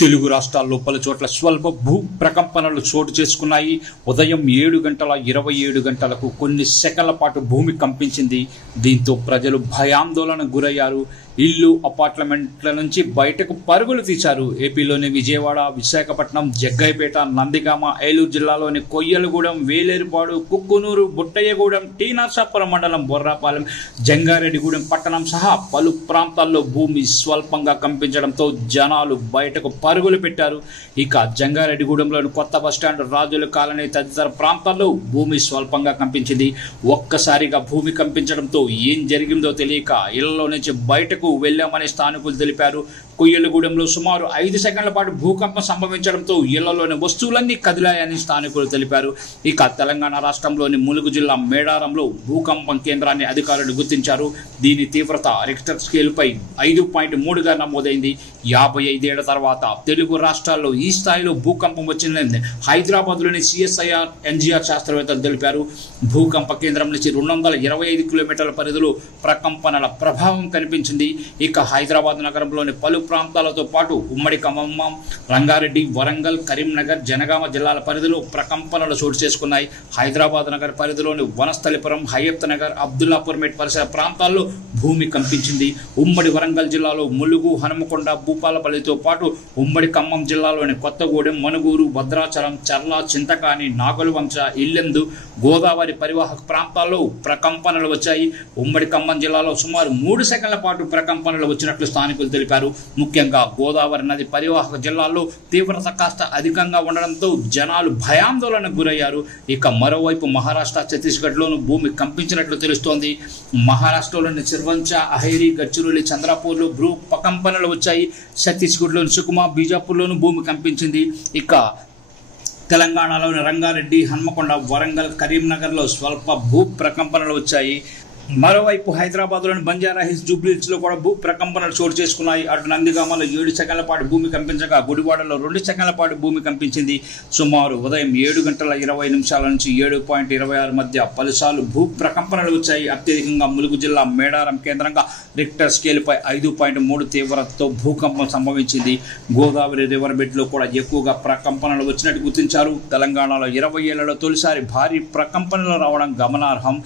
తెలుగు రాష్ట్రాల్లో పలు చోట్ల స్వల్ప భూ ప్రకంపనలు చోటు చేసుకున్నాయి. ఉదయం 7:27 కొన్ని సెకన్ల పాటు భూమి కంపించింది. దీంతో ప్రజలు భయాందోళనకు గురయ్యారు. ఇల్లు, అపార్ట్మెంట్ల నుంచి బయటకు పరుగులు తీశారు. ఏపీలోని విజయవాడ, విశాఖపట్నం, జగ్గయ్యపేట, నందిగామ, ఏలూరు జిల్లాలోని కొయ్యలగూడెం, వేలేరుపాడు, కుక్కునూరు, బుట్టయ్యగూడెం, టీ నర్సాపురం మండలం, బొర్రాపాలెం, జంగారెడ్డిగూడెం పట్టణం సహా పలు ప్రాంతాల్లో భూమి స్వల్పంగా కంపించడంతో జనాలు బయటకు పరుగులు పెట్టారు. ఇక జంగారెడ్డిగూడెంలోని కొత్త బస్టాండ్, రాజుల కాలనీ తదితర ప్రాంతాల్లో భూమి స్వల్పంగా కంపించింది. ఒక్కసారిగా భూమి కంపించడంతో ఏం జరిగిందో తెలియక ఇళ్లలో నుంచి బయటకు వెళ్లామని స్థానికులు తెలిపారు. కొయ్యలగూడెంలో సుమారు 5 సెకండ్ల పాటు భూకంపం సంభవించడంతో ఇళ్లలోని వస్తువులన్నీ కదిలాయని స్థానికులు తెలిపారు. ఇక తెలంగాణ రాష్ట్రంలోని ములుగు జిల్లా మేడారంలో భూకంపం కేంద్రాన్ని అధికారులు గుర్తించారు. దీని తీవ్రత రిక్టర్ స్కేల్పై 5.3గా నమోదైంది. 55 ఏళ్ల తర్వాత తెలుగు రాష్ట్రాల్లో ఈ స్థాయిలో భూకంపం వచ్చిందని హైదరాబాద్లోని సిఎస్ఐఆర్ ఎన్జీఆర్ శాస్త్రవేత్తలు తెలిపారు. భూకంప కేంద్రం నుంచి 225 కిలోమీటర్ల పరిధిలో ప్రకంపనల ప్రభావం కనిపించింది. ఇక హైదరాబాద్ నగరంలోని పలు ప్రాంతాలతో పాటు ఉమ్మడి ఖమ్మం, రంగారెడ్డి, వరంగల్, కరీంనగర్, జనగామ జిల్లాల పరిధిలో ప్రకంపనలు చోటు చేసుకున్నాయి. హైదరాబాద్ నగర పరిధిలోని వనస్థలిపురం, హయత్ నగర్, అబ్దుల్లాపూర్మేట్ పరిసర ప్రాంతాల్లో భూమి కంపించింది. ఉమ్మడి వరంగల్ జిల్లాలో ములుగు, హనుమకొండ, భూపాలపల్లితో పాటు ఉమ్మడి ఖమ్మం జిల్లాలోని కొత్తగూడెం, మనుగూరు, భద్రాచలం, చర్ల, చింతకాని, నాగలువంచ, ఇల్లెందు, గోదావరి పరివాహక ప్రాంతాల్లో ప్రకంపనలు వచ్చాయి. ఉమ్మడి ఖమ్మం జిల్లాలో సుమారు 3 సెకండ్ల పాటు ప్రకంపనలు వచ్చినట్లు స్థానికులు తెలిపారు. ముఖ్యంగా గోదావరి నది పరివాహక జిల్లాల్లో తీవ్రత కాస్త అధికంగా ఉండడంతో జనాలు భయాందోళనకు గురయ్యారు. ఇక మరోవైపు మహారాష్ట్ర, ఛత్తీస్గఢ్లోనూ భూమి కంపించినట్లు తెలుస్తోంది. మహారాష్ట్రలోని సిర్వంచ, అహైరి, గడ్చిరోలి, చంద్రపూర్లో భూ ప్రకంపనలు వచ్చాయి. ఛత్తీస్గఢ్లోని సుకుమా, బీజాపూర్లోనూ భూమి కంపించింది. ఇక తెలంగాణలోని రంగారెడ్డి, హన్మకొండ, వరంగల్, కరీంనగర్లో స్వల్ప భూ ప్రకంపనలు వచ్చాయి. మరోవైపు హైదరాబాద్లోని బంజారాహిల్స్, జూబ్లీహిల్స్ లో కూడా భూ ప్రకంపనలు చోటు చేసుకున్నాయి. అటు నందిగామలో 7 సెకండ్ల పాటు భూమి కంపించగా గుడివాడలో 2 సెకండ్ల పాటు భూమి కంపించింది. సుమారు ఉదయం 7:20 నుంచి 7.26 మధ్య పలుసార్లు భూ ప్రకంపనలు వచ్చాయి. అత్యధికంగా ములుగు జిల్లా మేడారం కేంద్రంగా రిక్టర్ స్కేల్పై 5.3 తీవ్రతతో భూకంపం సంభవించింది. గోదావరి రివర్ బెడ్ లో కూడా ఎక్కువగా ప్రకంపనలు వచ్చినట్టు గుర్తించారు. తెలంగాణలో 20 ఏళ్లలో తొలిసారి భారీ ప్రకంపనలు రావడం గమనార్హం.